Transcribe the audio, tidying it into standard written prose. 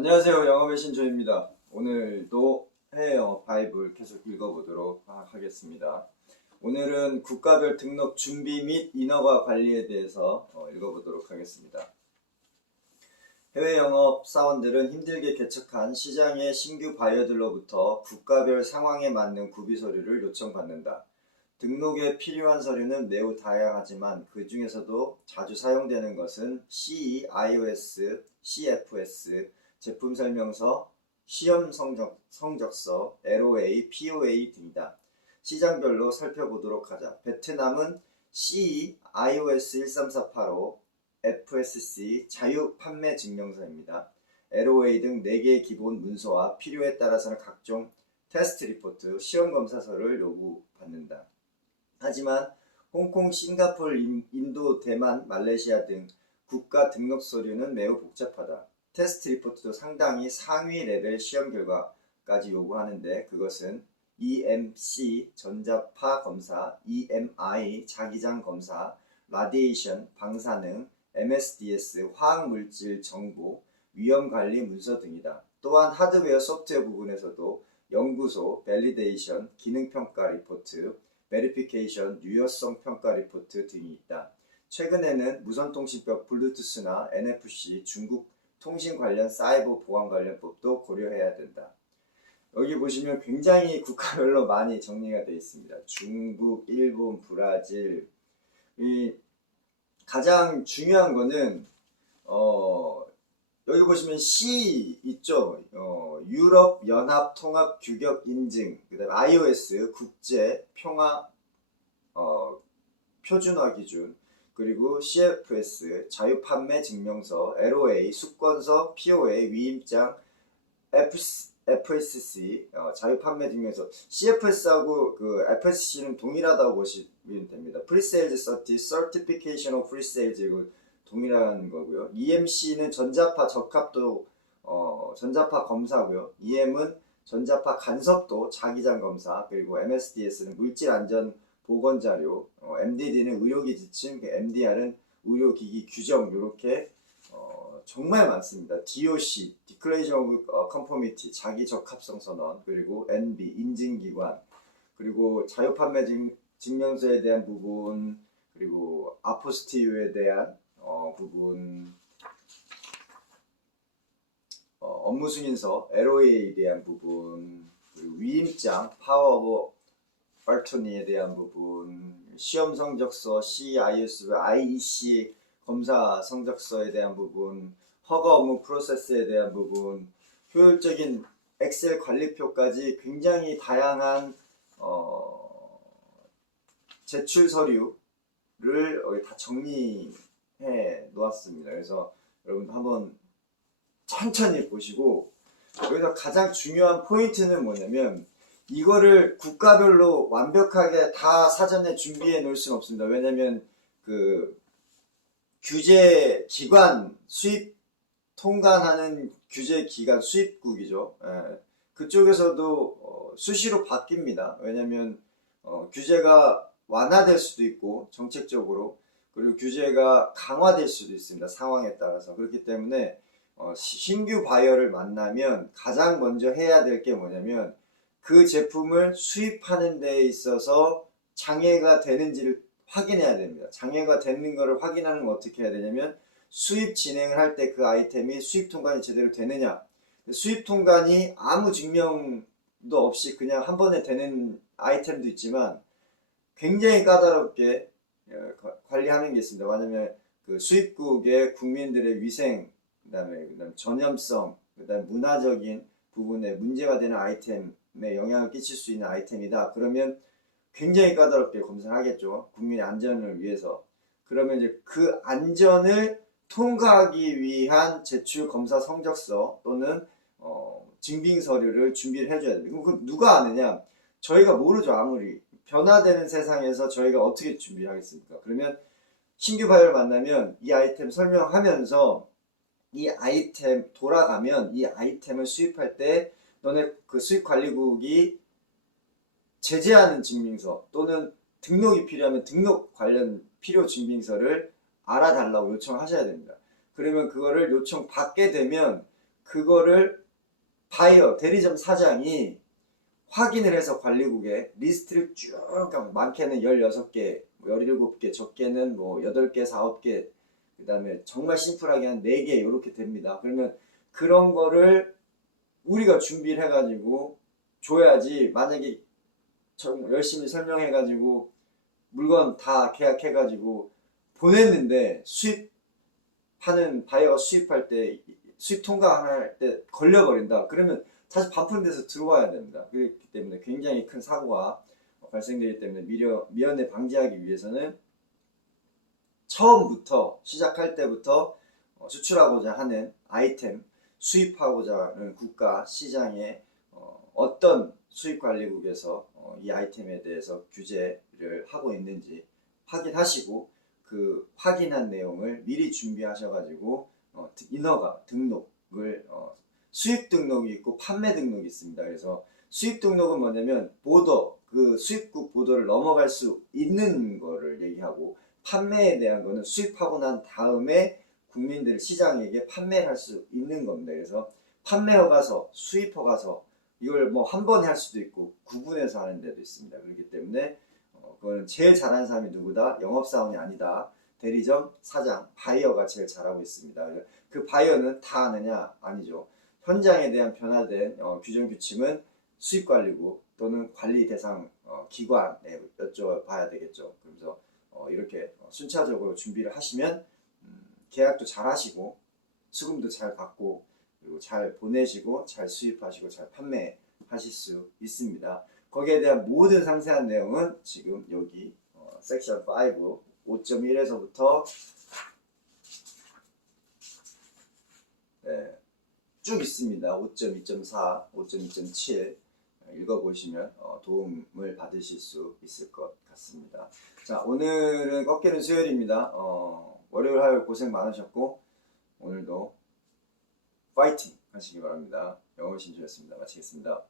안녕하세요. 영업의 신조입니다. 오늘도 해외 영어 바이블 계속 읽어보도록 하겠습니다. 오늘은 국가별 등록 준비 및 인허가 관리에 대해서 읽어보도록 하겠습니다. 해외 영업 사원들은 힘들게 개척한 시장의 신규 바이어들로부터 국가별 상황에 맞는 구비 서류를 요청받는다. 등록에 필요한 서류는 매우 다양하지만 그 중에서도 자주 사용되는 것은 CE, iOS, CFS, 제품 설명서, 시험 성적서, LOA, POA 등이다. 시장별로 살펴보도록 하자. 베트남은 CE, iOS 13485, FSC, 자유 판매 증명서입니다. LOA 등 4개의 기본 문서와 필요에 따라서는 각종 테스트 리포트, 시험 검사서를 요구받는다. 하지만 홍콩, 싱가포르, 인도, 대만, 말레이시아 등 국가 등록 서류는 매우 복잡하다. 테스트 리포트도 상당히 상위 레벨 시험 결과까지 요구하는데 그것은 EMC 전자파 검사, EMI 자기장 검사, 라디에이션 방사능, MSDS 화학물질 정보, 위험관리 문서 등이다. 또한 하드웨어 소프트웨어 부분에서도 연구소, 밸리데이션, 기능평가 리포트, 베리피케이션, 유효성 평가 리포트 등이 있다. 최근에는 무선통신법 블루투스나 NFC, 중국 통신 관련 사이버 보안 관련법도 고려해야 된다. 여기 보시면 굉장히 국가별로 많이 정리가 되어 있습니다. 중국, 일본, 브라질. 가장 중요한 거는 여기 보시면 C 있죠. 유럽 연합 통합 규격 인증, 그다음에 iOS 국제 평화 표준화 기준, 그리고 CFS 자유 판매 증명서, LOA 수권서, POA 위임장, FSC 자유 판매 증명서. CFS하고 그 FSC는 동일하다고 보시면 됩니다. Pre-Sales Certification of Pre-Sales 이거 동일한 거고요. EMC는 전자파 적합도 전자파 검사고요. EM은 전자파 간섭도 자기장 검사, 그리고 MSDS는 물질 안전 보건 자료, MDD는 의료기 지침, MDR은 의료기기 규정. 이렇게 정말 많습니다. DOC, Declaration of Conformity, 자기 적합성 선언, 그리고 NB, 인증기관, 그리고 자유판매 증명서에 대한 부분, 그리고 아포스티유에 대한 부분, 업무 승인서, LOA에 대한 부분, 그리고 위임장, 파워 오브 어토니에 대한 부분, 시험 성적서, CIS, IEC 검사 성적서에 대한 부분, 허가 업무 프로세스에 대한 부분, 효율적인 엑셀 관리표까지 굉장히 다양한 제출 서류를 여기 다 정리해 놓았습니다. 그래서 여러분 한번 천천히 보시고, 여기서 가장 중요한 포인트는 뭐냐면 이거를 국가별로 완벽하게 다 사전에 준비해 놓을 수는 없습니다. 왜냐면 그 규제 기관 수입 통관하는 규제 기관 수입국이죠. 그쪽에서도 수시로 바뀝니다. 왜냐면 규제가 완화될 수도 있고 정책적으로, 그리고 규제가 강화될 수도 있습니다. 상황에 따라서. 그렇기 때문에 신규 바이어를 만나면 가장 먼저 해야 될 게 뭐냐면 그 제품을 수입하는 데 있어서 장애가 되는지를 확인해야 됩니다. 장애가 되는 것을 확인하는 건 어떻게 해야 되냐면 수입 진행을 할 때 그 아이템이 수입 통관이 제대로 되느냐. 수입 통관이 아무 증명도 없이 그냥 한 번에 되는 아이템도 있지만 굉장히 까다롭게 관리하는 게 있습니다. 왜냐면 그 수입국의 국민들의 위생, 그다음에 전염성, 그다음에 문화적인 부분에 문제가 되는 아이템에 영향을 끼칠 수 있는 아이템이다. 그러면 굉장히 까다롭게 검사를 하겠죠. 국민의 안전을 위해서. 그러면 이제 그 안전을 통과하기 위한 제출 검사 성적서 또는 증빙 서류를 준비를 해줘야 됩니다. 그럼 누가 아느냐? 저희가 모르죠. 아무리 변화되는 세상에서 저희가 어떻게 준비하겠습니까? 그러면 신규 바이어를 만나면 이 아이템 설명하면서 이 아이템 돌아가면 이 아이템을 수입할 때 너네 그 수입관리국이 제재하는 증빙서 또는 등록이 필요하면 등록 관련 필요 증빙서를 알아달라고 요청하셔야 됩니다. 그러면 그거를 요청받게 되면 그거를 바이어 대리점 사장이 확인을 해서 관리국에 리스트를 쭉 많게는 16개, 17개, 적게는 뭐 8개, 9개, 그 다음에 정말 심플하게 한 4개 이렇게 됩니다. 그러면 그런 거를 우리가 준비를 해가지고 줘야지. 만약에 열심히 설명해가지고 물건 다 계약해가지고 보냈는데 수입하는 바이어가 수입할 때 수입 통과할 때 걸려버린다. 그러면 다시 반품돼서 들어와야 됩니다. 그렇기 때문에 굉장히 큰 사고가 발생되기 때문에 미연에 방지하기 위해서는 처음부터 시작할 때부터 수출하고자 하는 아이템, 수입하고자 하는 국가 시장에 어떤 수입관리국에서 이 아이템에 대해서 규제를 하고 있는지 확인하시고 그 확인한 내용을 미리 준비하셔가지고 인허가 등록을 수입 등록이 있고 판매 등록이 있습니다. 그래서 수입 등록은 뭐냐면 보더, 그 수입국 보더를 넘어갈 수 있는 거를 얘기하고, 판매에 대한 거는 수입하고 난 다음에 국민들 시장에게 판매를 할 수 있는 겁니다. 그래서 판매 허가서, 수입 허가서 이걸 뭐 한 번에 할 수도 있고 구분해서 하는 데도 있습니다. 그렇기 때문에 그거는 제일 잘하는 사람이 누구다? 영업사원이 아니다. 대리점 사장, 바이어가 제일 잘하고 있습니다. 그 바이어는 다 아느냐? 아니죠. 현장에 대한 변화된 규정 규칙은 수입관리국 또는 관리 대상 기관에 여쭤봐야 되겠죠. 그래서 이렇게 순차적으로 준비를 하시면 계약도 잘 하시고 수금도 잘 받고 그리고 잘 보내시고 잘 수입하시고 잘 판매하실 수 있습니다. 거기에 대한 모든 상세한 내용은 지금 여기 섹션 5 5.1에서부터 쭉 있습니다. 5.2.4, 5.2.7 읽어보시면 도움을 받으실 수 있을 것 같습니다. 자, 오늘은 꺾이는 수요일입니다. 월요일, 화요일 고생 많으셨고 오늘도 파이팅 하시기 바랍니다. 영어신주였습니다. 마치겠습니다.